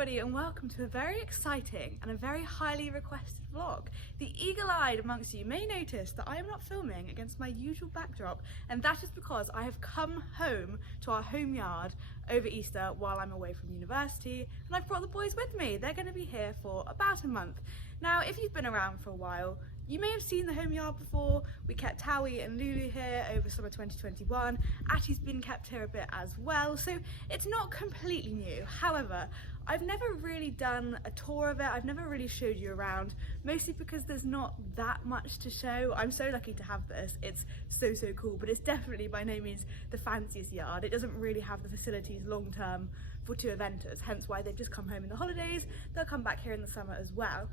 everybody and welcome to a very exciting and a very highly requested vlog. The eagle-eyed amongst you may notice that I am not filming against my usual backdrop, and that is because I have come home to our home yard over Easter while I'm away from university, and I've brought the boys with me. They're going to be here for about a month. Now, if you've been around for a while, you may have seen the home yard before. We kept Tawi and Lulu here over summer 2021. Attie's been kept here a bit as well, so it's not completely new. However, I've never really done a tour of it. I've never really showed you around, mostly because there's not that much to show. I'm so lucky to have this. It's so cool, but it's definitely by no means the fanciest yard. It doesn't really have the facilities long term for two eventers, hence why they've just come home in the holidays. They'll come back here in the summer as well.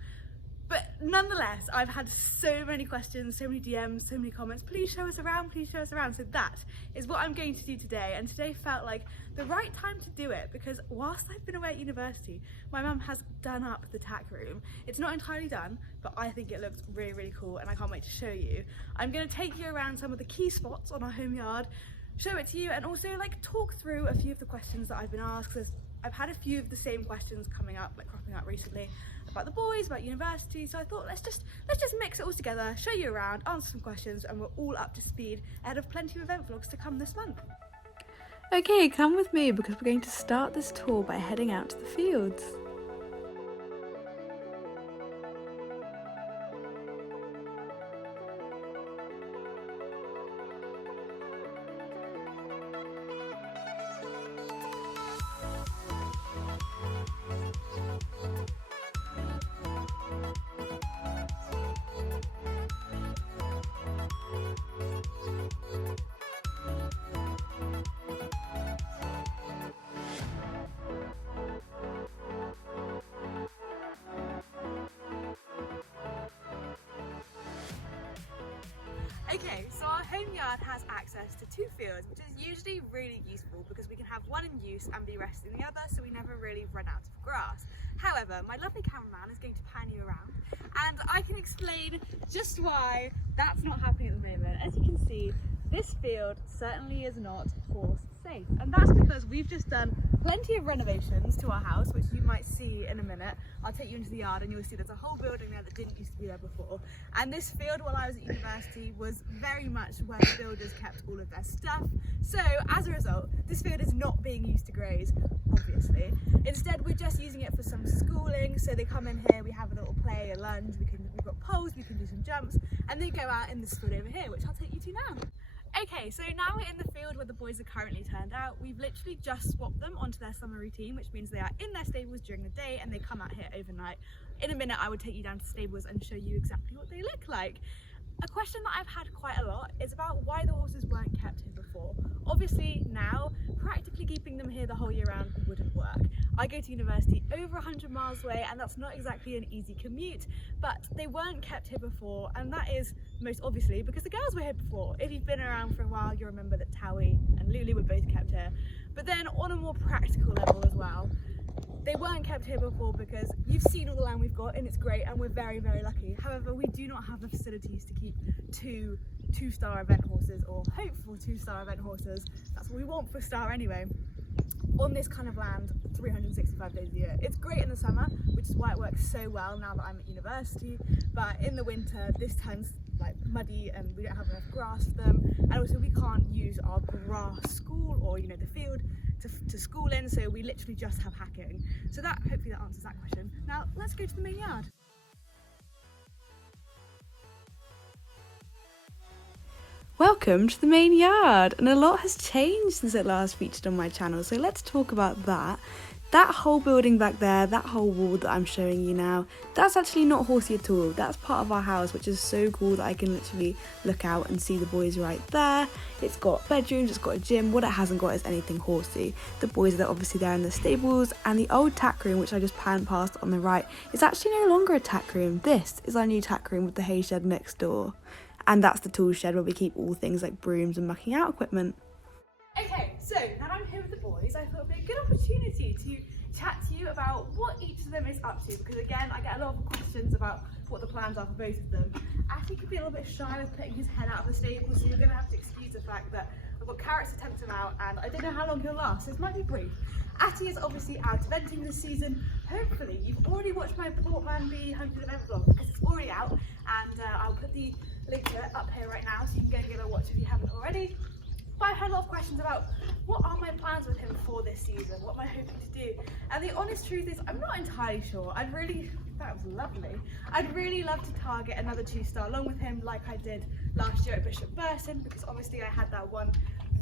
But nonetheless, I've had so many questions, so many DMs, so many comments. Please show us around, please show us around. So that is what I'm going to do today. And today felt like the right time to do it because whilst I've been away at university, my mum has done up the tack room. It's not entirely done, but I think it looks really cool and I can't wait to show you. I'm going to take you around some of the key spots on our home yard, show it to you, and also like talk through a few of the questions that I've been asked. I've had a few of the same questions cropping up recently about the boys, about university, so I thought let's just mix it all together, show you around, answer some questions, and we're all up to speed ahead of plenty of event vlogs to come this month. Okay, come with me because we're going to start this tour by heading out to the fields. Okay, so our home yard has access to two fields, which is usually really useful because we can have one in use and be resting the other, so we never really run out of grass. However, my lovely cameraman is going to pan you around and I can explain just why that's not happening at the moment. As you can see, this field certainly is not horse safe, and that's because we've just done plenty of renovations to our house, which you might see in a minute. I'll take you into the yard and you'll see there's a whole building there that didn't used to be there before. And this field, while I was at university, was very much where the builders kept all of their stuff. So as a result, this field is not being used to graze, obviously. Instead, we're just using it for some schooling. So they come in here, we have a little play, a lunge, we've got poles, we can do some jumps, and they go out in this field over here, which I'll take you to now. Okay, so now we're in the field where the boys are currently turned out. We've literally just swapped them onto their summer routine, which means they are in their stables during the day and they come out here overnight. In a minute, I would take you down to stables and show you exactly what they look like. A question that I've had quite a lot is about why the horses weren't kept here before. Obviously now, practically keeping them here the whole year round wouldn't work. I go to university over 100 miles away and that's not exactly an easy commute, but they weren't kept here before, and that is most obviously because the girls were here before. If you've been around for a while, you'll remember that Tawi and Lulu were both kept here. But then on a more practical level as well, they weren't kept here before because you've seen all the land we've got and it's great and we're very lucky. However, we do not have the facilities to keep two-star event horses, or hopeful two-star event horses. That's what we want for star anyway, on this kind of land 365 days a year. It's great in the summer, which is why it works so well now that I'm at university, but in the winter this turns like muddy and we don't have enough grass for them, and also we can't use our grass school or the field to school in, so we literally just have hacking. So hopefully that answers that question. Now let's go to the main yard. Welcome to the main yard, and a lot has changed since it last featured on my channel, so let's talk about that. That whole building back there, that whole wall that I'm showing you now, that's actually not horsey at all. That's part of our house, which is so cool that I can literally look out and see the boys right there. It's got bedrooms, it's got a gym. What it hasn't got is anything horsey. The boys are obviously there in the stables, and the old tack room, which I just panned past on the right, is actually no longer a tack room. This is our new tack room with the hay shed next door. And that's the tool shed where we keep all things like brooms and mucking out equipment. Okay, so now I'm here with the boys, I thought it would be a good opportunity to chat to you about what each of them is up to, because again, I get a lot of questions about what the plans are for both of them. Ashley could be a little bit shy with putting his head out of the stable, so you're going to have to excuse the fact that, of I've got carrots to tempt him out, and I don't know how long he'll last, so this might be brief. Atty is obviously out venting this season. Hopefully you've already watched my Portman Bee 100 event vlog, because it's already out, and I'll put the link to it up here right now so you can go and give it a watch if you haven't already. But I've had a lot of questions about what are my plans with him for this season, what am I hoping to do, and the honest truth is I'm not entirely sure. That was lovely. I'd really love to target another 2-star along with him like I did last year at Bishop Burton, because obviously I had that one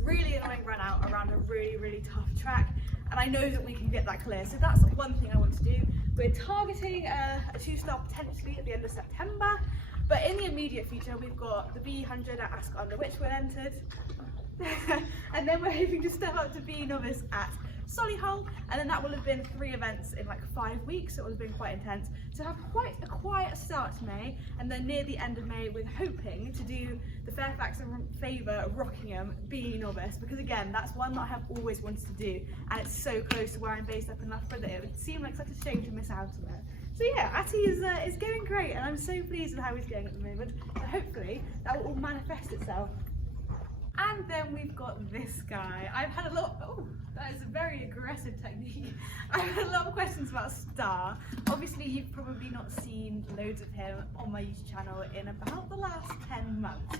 really annoying run out around a really tough track, and I know that we can get that clear. So that's one thing I want to do. We're targeting a 2-star potentially at the end of September, but in the immediate future we've got the B100 at Ask Under which we entered, and then we're hoping to step up to B novice at Solihull, and then that will have been 3 events in like 5 weeks, so it will have been quite intense. So have quite a quiet start to May, and then near the end of May we're hoping to do the Fairfax and Favour Rockingham BE novice, because again that's one that I have always wanted to do, and it's so close to where I'm based up in Loughborough that it would seem like such a shame to miss out on it. So yeah, Atty is going great, and I'm so pleased with how he's going at the moment, and hopefully that will all manifest itself. And then we've got this guy. I've had a lot, oh, that is a very aggressive technique. I've had a lot of questions about Star. Obviously you've probably not seen loads of him on my YouTube channel in about the last 10 months.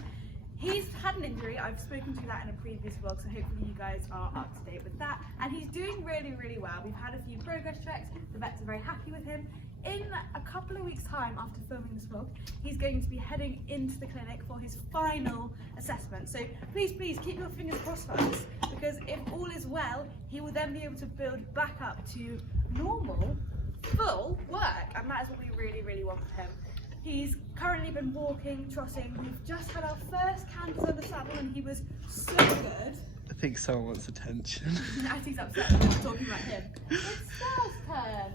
He's had an injury, I've spoken to that in a previous vlog, so hopefully you guys are up to date with that. And he's doing really well. We've had a few progress checks, the vets are very happy with him. In a couple of weeks' time after filming this vlog, he's going to be heading into the clinic for his final assessment. So please keep your fingers crossed for us, because if all is well, he will then be able to build back up to normal, full work, and that is what we really want for him. He's currently been walking, trotting. We've just had our first canter of the saddle, and he was so good. I think someone wants attention. Atty's upset when we're talking about him. It's Star's turn.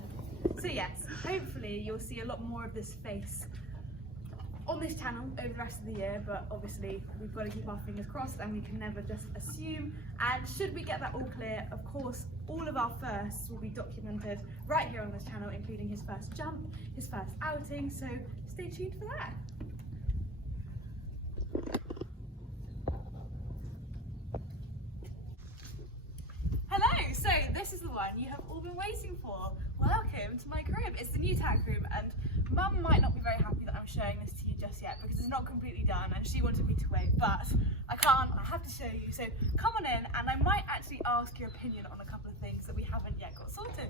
So yes, hopefully you'll see a lot more of this face on this channel over the rest of the year, but obviously we've got to keep our fingers crossed and we can never just assume. And should we get that all clear, of course all of our firsts will be documented right here on this channel, including his first jump, his first outing, so stay tuned for that. Hello, so this is the one you have all been waiting for. Welcome to my crib. It's the new Tack room, and Mum might not be very happy that I'm showing this to you just yet because it's not completely done and she wanted me to wait, but I can't, I have to show you. So come on in, and I might actually ask your opinion on a couple of things that we haven't yet got sorted.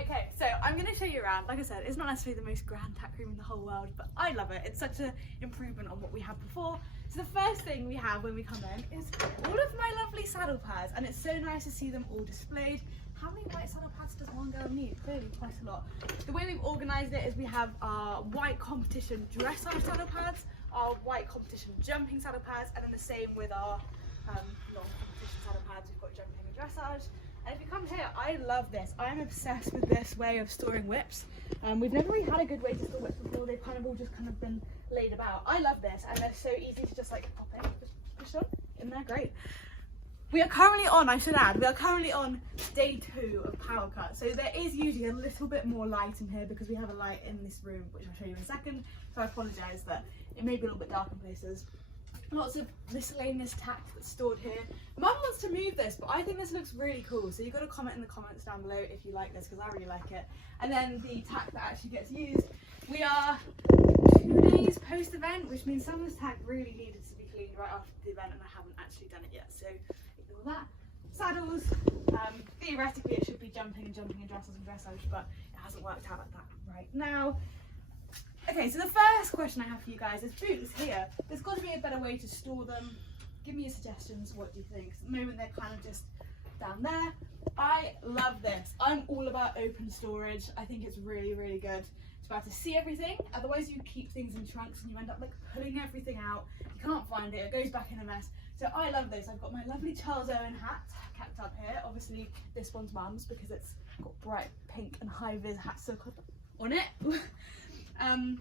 Okay, so I'm going to show you around. Like I said, it's not necessarily the most grand tack room in the whole world, but I love it. It's such an improvement on what we had before. So the first thing we have when we come in is all of my lovely saddle pads, and it's so nice to see them all displayed. How many white saddle pads does one girl need? Clearly quite a lot. The way we've organised it is we have our white competition dressage saddle pads, our white competition jumping saddle pads, and then the same with our non-competition saddle pads. We've got jumping and dressage. And if you come here, I love this. I'm obsessed with this way of storing whips. We've never really had a good way to store whips before. They've kind of all just been laid about. I love this, and they're so easy to just like pop in, just push them in there, great. We are currently on, I should add, we are currently on day 2 of power cut. So there is usually a little bit more light in here because we have a light in this room, which I'll show you in a second. So I apologise that it may be a little bit dark in places. Lots of miscellaneous tack that's stored here. Mum wants to move this, but I think this looks really cool. So you've got to comment in the comments down below if you like this, because I really like it. And then the tack that actually gets used. We are 2 days post-event, which means some of this tack really needed to be cleaned right after the event, and I haven't actually done it yet. So ignore that. Saddles, theoretically it should be jumping and dressage, but it hasn't worked out like that right now. Okay, so the first question I have for you guys is boots here. There's got to be a better way to store them. Give me your suggestions, what do you think? At the moment they're kind of just down there. I love this. I'm all about open storage. I think it's really good. It's about to see everything, otherwise you keep things in trunks and you end up like pulling everything out. You can't find it, it goes back in a mess. So I love this. I've got my lovely Charles Owen hat kept up here. Obviously this one's Mum's because it's got bright pink and high vis hat circle on it. And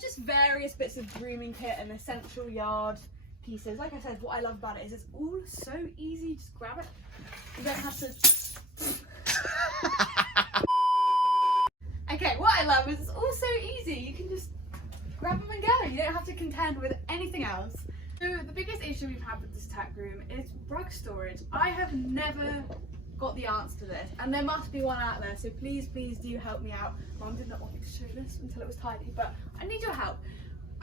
just various bits of grooming kit and essential yard pieces. Like I said, what I love about it is it's all so easy. Just grab it. You don't have to. Okay, what I love is it's all so easy. You can just grab them and go. You don't have to contend with anything else. So the biggest issue we've had with this tack room is rug storage. I have never got the answer to this, and there must be one out there, so please do help me out. Mum did not want me to show this until it was tidy, but I need your help.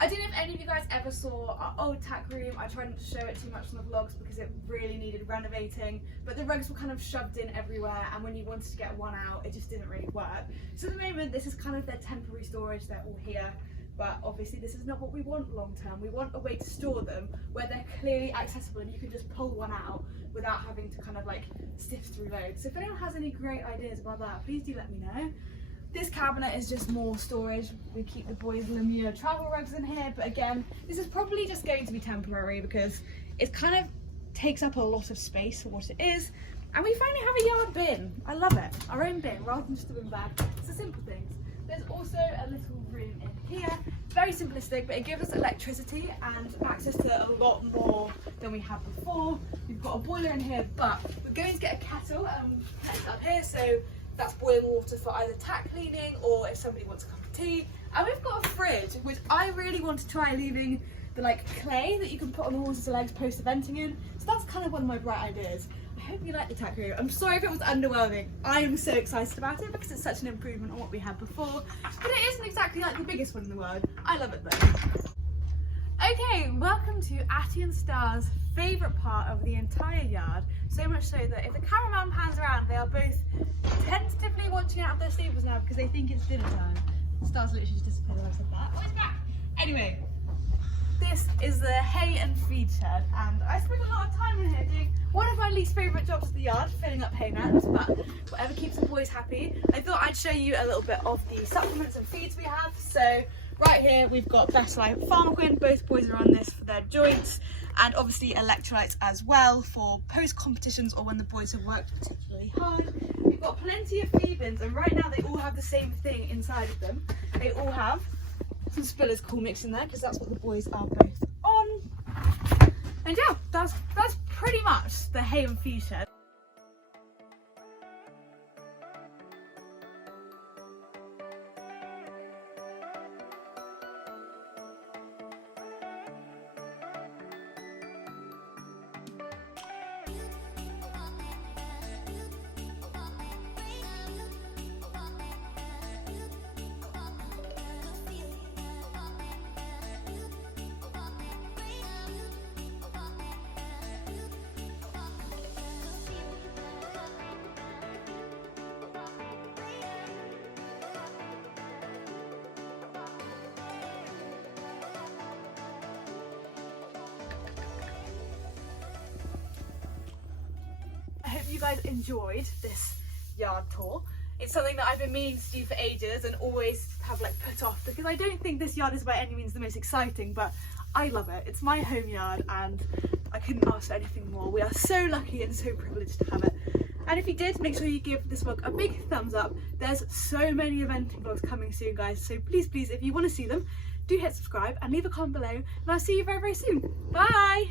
I don't know if any of you guys ever saw our old tack room. I tried not to show it too much on the vlogs because it really needed renovating, but the rugs were kind of shoved in everywhere, and when you wanted to get one out, it just didn't really work. So at the moment, this is kind of their temporary storage. They're all here, but obviously this is not what we want long term. We want a way to store them where they're clearly accessible and you can just pull one out without having to kind of like sift through loads. So if anyone has any great ideas about that, please do let me know. This cabinet is just more storage. We keep the boys' Lemieux travel rugs in here, but again, this is probably just going to be temporary because it kind of takes up a lot of space for what it is. And we finally have a yard bin. I love it. Our own bin rather than just a bin bag. It's the simple things. There's also a little room in here. Very simplistic, but it gives us electricity and access to a lot more than we had before. We've got a boiler in here, but we're going to get a kettle and put it up here, so that's boiling water for either tack cleaning or if somebody wants a cup of tea. And we've got a fridge, which I really want to try leaving the like clay that you can put on the horse's legs post eventing in. So that's kind of one of my bright ideas. I hope you like the tack room. I'm sorry if it was underwhelming. I am so excited about it because it's such an improvement on what we had before. But it isn't exactly like the biggest one in the world. I love it though. Okay, welcome to Atty and Star's favourite part of the entire yard. So much so that if the cameraman pans around, they are both tentatively watching out of their stables now because they think it's dinner time. Star's literally just disappeared when I said that. Oh, it's back! Anyway, this is the hay and feed shed, and I spend a lot of time in here doing one of my least favourite jobs of the yard, filling up hay nets, but whatever keeps the boys happy. I thought I'd show you a little bit of the supplements and feeds we have. So right here we've got Best Life Pharmaquin. Both boys are on this for their joints, and obviously electrolytes as well for post competitions or when the boys have worked particularly hard. We've got plenty of feed bins, and right now they all have the same thing inside of them. They all have some Spiller's Cool Mix in there because that's what the boys are both on. And yeah, that's pretty much the hay and feed shed. I hope you guys enjoyed this yard tour. It's something that I've been meaning to do for ages and always have like put off because I don't think this yard is by any means the most exciting, but I love it. It's my home yard and I couldn't ask for anything more. We are so lucky and so privileged to have it. And if you did, make sure you give this vlog a big thumbs up. There's so many eventing vlogs coming soon, guys, so please, if you want to see them, do hit subscribe and leave a comment below, and I'll see you very, very soon. Bye!